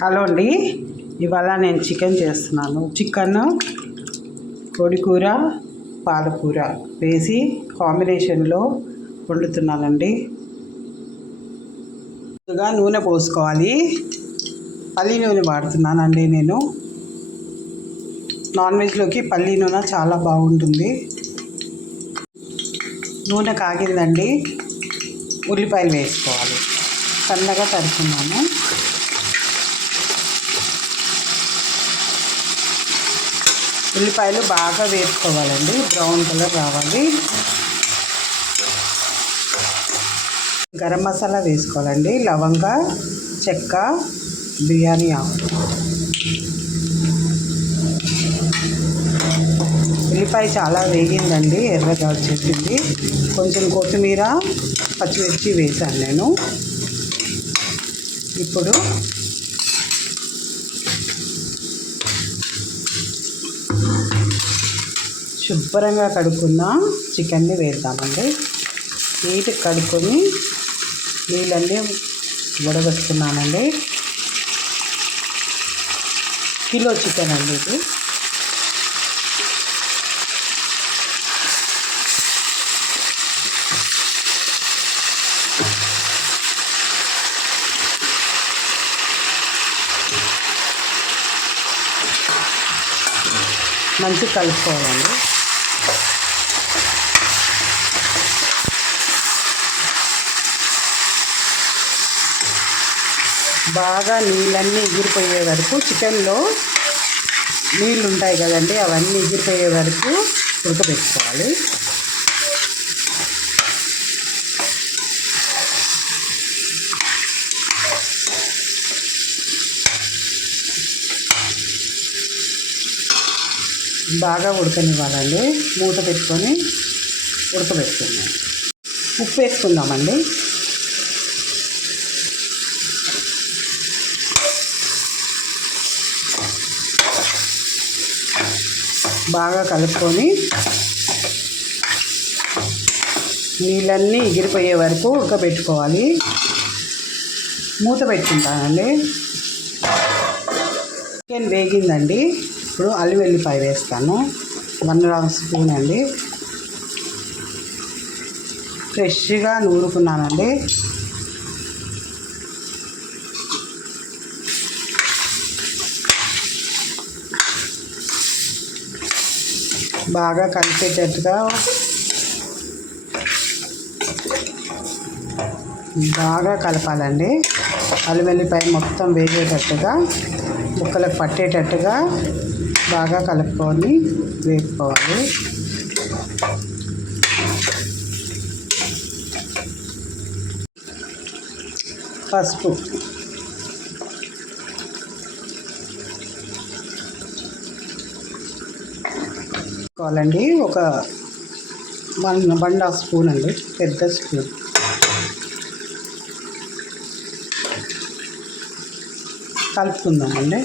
Hello అండి, ఇవాళ నేను చికెన్ చేస్తున్నాను. చికెన్ కోడికూర పాలకూర వేసి కాంబినేషన్లో వండుతున్నానండి. ముందుగా నూనె పోసుకోవాలి. పల్లి నూనె వాడుతున్నానండి నేను. నాన్ వెజ్లోకి పల్లి నూనె చాలా బాగుంటుంది. నూనె కాగిందండి, ఉల్లిపాయలు వేసుకోవాలి. సన్నగా తరుకున్నాను. ఉల్లిపాయలు బాగా వేసుకోవాలండి, బ్రౌన్ కలర్ రావాలి. గరం మసాలా వేసుకోవాలండి, లవంగ, చెక్క, బిర్యానీ ఆకు. ఉల్లిపాయ చాలా వేగిందండి, ఎర్రగా వచ్చేసింది. కొంచెం కొత్తిమీర, పచ్చిమిర్చి వేసాను నేను. ఇప్పుడు శుభ్రంగా కడుక్కున్న చికెన్ని వేద్దామండి. నీట్గా కడుక్కొని నీళ్ళన్నీ వడగట్టుకున్నానండి. కిలో చికెన్ అండి ఇది. మంచిగా కలుపుకోవాలండి. బాగా నీళ్ళన్నీ ఎగిరిపోయే వరకు, చికెన్లో నీళ్ళు ఉంటాయి కదండి, అవన్నీ ఎగిరిపోయే వరకు ఉడకబెట్టుకోవాలి. బాగా ఉడకనివ్వాలండి. మూత పెట్టుకొని ఉడకబెట్టుకుందాం. ఉప్పు వేసుకుందామండి. బాగా కలుపుకొని నీళ్ళన్నీ ఎగిరిపోయే వరకు ఉడకబెట్టుకోవాలి. మూత పెట్టుకుంటానండి. చికెన్ వేగిందండి. ఇప్పుడు అల్లం వెల్లిపాయ వేస్తాను. 1.5 స్పూన్ అండి. ఫ్రెష్గా నూరుకున్నానండి. బాగా కలిపేటట్టుగా బాగా కలపాలండి. అల్లం వెల్లిపాయ మొత్తం వేగేటట్టుగా, ముక్కలకు పట్టేటట్టుగా బాగా కలుపుకొని వేసుకోవాలి. పసుపు, కావాలండి. ఒక 1.5 స్పూన్ అండి, పెద్ద స్పూన్. కలుపుకుందామండి.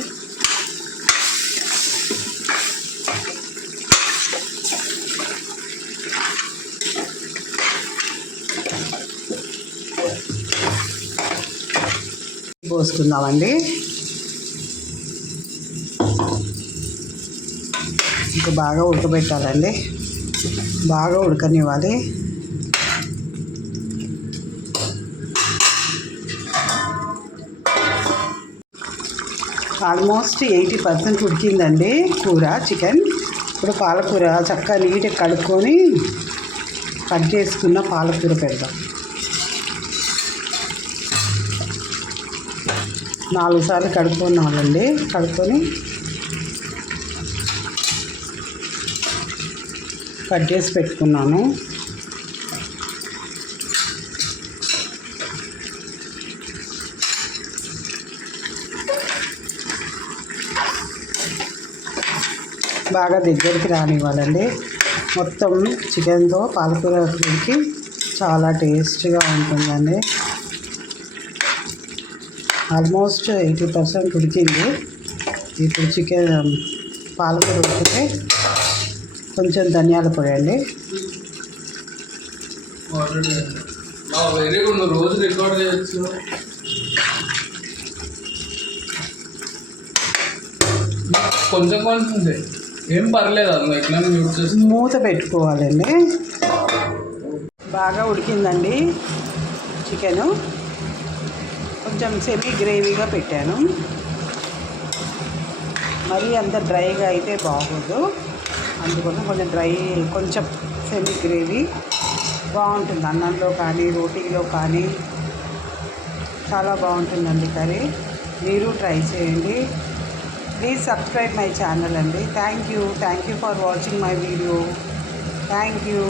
పోసుకుందామండి. ఇంకా బాగా ఉడకబెట్టాలండి, బాగా ఉడకనివ్వాలి. ఆల్మోస్ట్ 80% ఉడికిందండి కూర, చికెన్. ఇప్పుడు పాలకూర చక్కగా నీట్గా కడుక్కొని కట్ చేసుకున్న పాలకూర పెడదాం. 4 సార్లు కడుక్కున్నామండి. కడుక్కొని కట్ చేసి పెట్టుకున్నాను. బాగా దగ్గరికి రానివ్వాలండి. మొత్తం చికెన్తో పాలకూర ఉడికి చాలా టేస్ట్గా ఉంటుందండి. ఆల్మోస్ట్ 80% ఉడికింది. ఇప్పుడు చికెన్ పాలకూర ఉడికితే కొంచెం ధనియాల పొడి అండి. రోజు రికార్డ్ చేయొచ్చు. కొంచెం కొంచెం ఏం పర్లేదు అందులో ఎట్లా యూజ్ చేసి మూత పెట్టుకోవాలండి. బాగా ఉడికిందండి చికెను. కొంచెం సెమీ గ్రేవీగా పెట్టాను, మరీ అంత డ్రైగా అయితే బాగోదు. అందుకోసం కొంచెం సెమీ గ్రేవీ బాగుంటుంది. అన్నంలో కానీ రోటీలో కానీ చాలా బాగుంటుందండి కర్రీ. మీరు ట్రై చేయండి. ప్లీజ్ సబ్స్క్రైబ్ మై ఛానల్ అండి. Thank you for watching my video. Thank you.